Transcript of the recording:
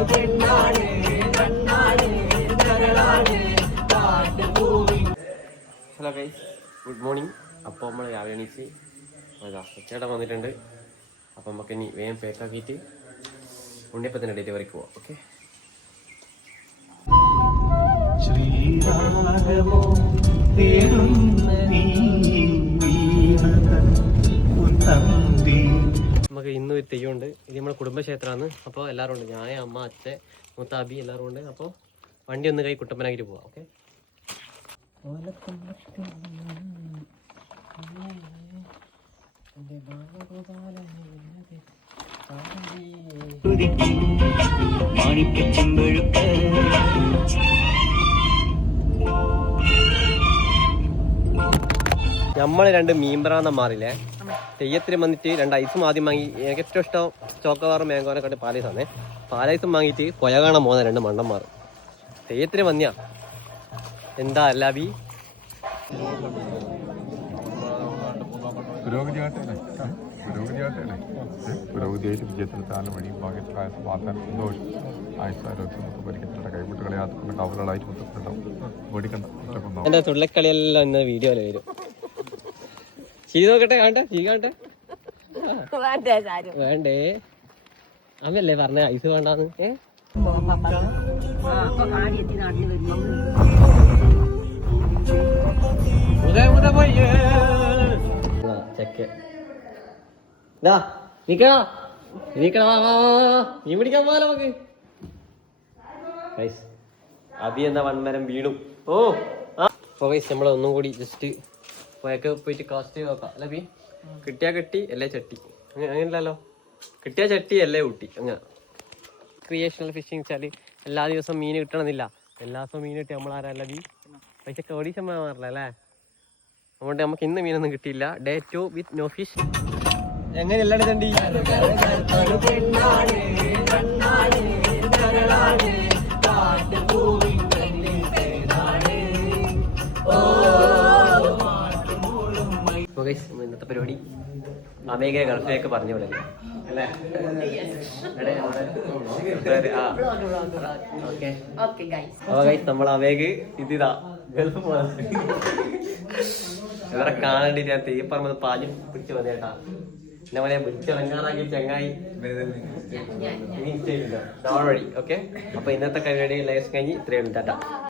Hello guys, good morning. അപ്പോൾ നമ്മൾ രാവിലെ എണീച്ച് ചേട്ടൻ വന്നിട്ടുണ്ട്. അപ്പോൾ നമുക്ക് ഇനി വേഗം പേക്കാക്കിയിട്ട് ഉണ്ണിയപ്പത്തിൻ്റെ ഡെലിവറിക്ക് പോവാം. ഓക്കെ. നമുക്ക് ഇന്ന് ഒരു തെയ്യമുണ്ട്. ഇത് നമ്മുടെ കുടുംബക്ഷേത്രമാണ്. അപ്പോൾ എല്ലാവരും ഉണ്ട്, ഞാൻ, അമ്മ, അച്ഛൻ, മുത്താബി എല്ലാവരും ഉണ്ട്. അപ്പോൾ വണ്ടി ഒന്ന് കൈ കുട്ടപ്പനാക്കിയിട്ട് പോവാം. ഓക്കെ. നമ്മള് രണ്ട് മീൻപറാന്ന മാറില്ലേ, തെയ്യത്തിന് വന്നിട്ട് രണ്ട് ഐസും ആദ്യം വാങ്ങി. എനിക്ക് ഏറ്റവും ഇഷ്ടം ചോക്കവാറും മാങ്കോനെ കണ്ട് പാലൈസാണ്. പാലൈസും വാങ്ങിയിട്ട് കൊയ കാണാൻ പോകുന്ന രണ്ട് മണ്ടന്മാർ തെയ്യത്തിന് വന്നിയാ. എന്താ അല്ലാബി പുരോഗതിയായിട്ട് വിജയത്തിലെത്താനും വഴി ഭാഗ്യത്തിലായ സമാധാനം, സന്തോഷം, ആയുസാരോഗ്യം നമുക്ക് ഭരിക്കത്തില്ല. കൈകുട്ടികളെ ആത്തുകൊണ്ട് കവലുകളായിട്ട് മുത്തപ്പെട്ടുണ്ടാവും. പേടിക്കണ്ട. എന്റെ തുള്ളിക്കളിയെല്ലാം ഇന്ന് വീഡിയോയില് വരും. ചിരി നോക്കട്ടെ, കാണട്ടെ, ചിരി കാണട്ടെ. വേണ്ടേ അവല്ലേ പറഞ്ഞ ഐസ് വേണ്ടാന്ന്. ചെക്ക് നീക്കണ നീ പിടിക്കാൻ പോകാലോ നമുക്ക്. അബി എന്ന വൺമരം വീണു. ഓ നമ്മളെ ഒന്നും കൂടി ജസ്റ്റ് പോയൊക്കെ പോയിട്ട് കാസ്റ്റ് ചെയ്ത് നോക്കാം. അല്ല ബി, കിട്ടിയാ കെട്ടി അല്ലേ ചട്ടി, അങ്ങനെയല്ലോ. കിട്ടിയാ ചട്ടി അല്ലേ ഊട്ടി. അങ്ങനെ ക്രിയേഷണൽ ഫിഷിങ് വെച്ചാൽ എല്ലാ ദിവസവും മീൻ കിട്ടണമെന്നില്ല. എല്ലാ ദിവസവും മീൻ കിട്ടി നമ്മളാരല്ല ബി പൈസ കോടീശന്മാരില്ല അല്ലേ. അതുകൊണ്ട് നമുക്ക് ഇന്ന് മീനൊന്നും കിട്ടിയില്ല. Day 2 with no fish. എങ്ങനെയല്ലാണ്ട് തണ്ടി ഇന്നത്തെ പരിപാടി അമേഘ ഗൾഫിലേക്ക് പറഞ്ഞ പോലെ അല്ലേ. നമ്മൾ അമേഘ് ഇതിതാ ഗൾഫ് ഇവരെ കാണേണ്ടി ഞാൻ തെയ്യപ്പറമ്പ് പാഞ്ഞ് പിടിച്ചു മതി കേട്ടാ. എന്നെ പോലെ പിടിച്ചിറങ്ങാനാക്കി ചങ്ങായി ഇനി വഴി. ഓക്കെ. അപ്പൊ ഇന്നത്തെ പരിപാടി ലൈഫ് കഴിഞ്ഞ് ഇത്രയും ടാറ്റ.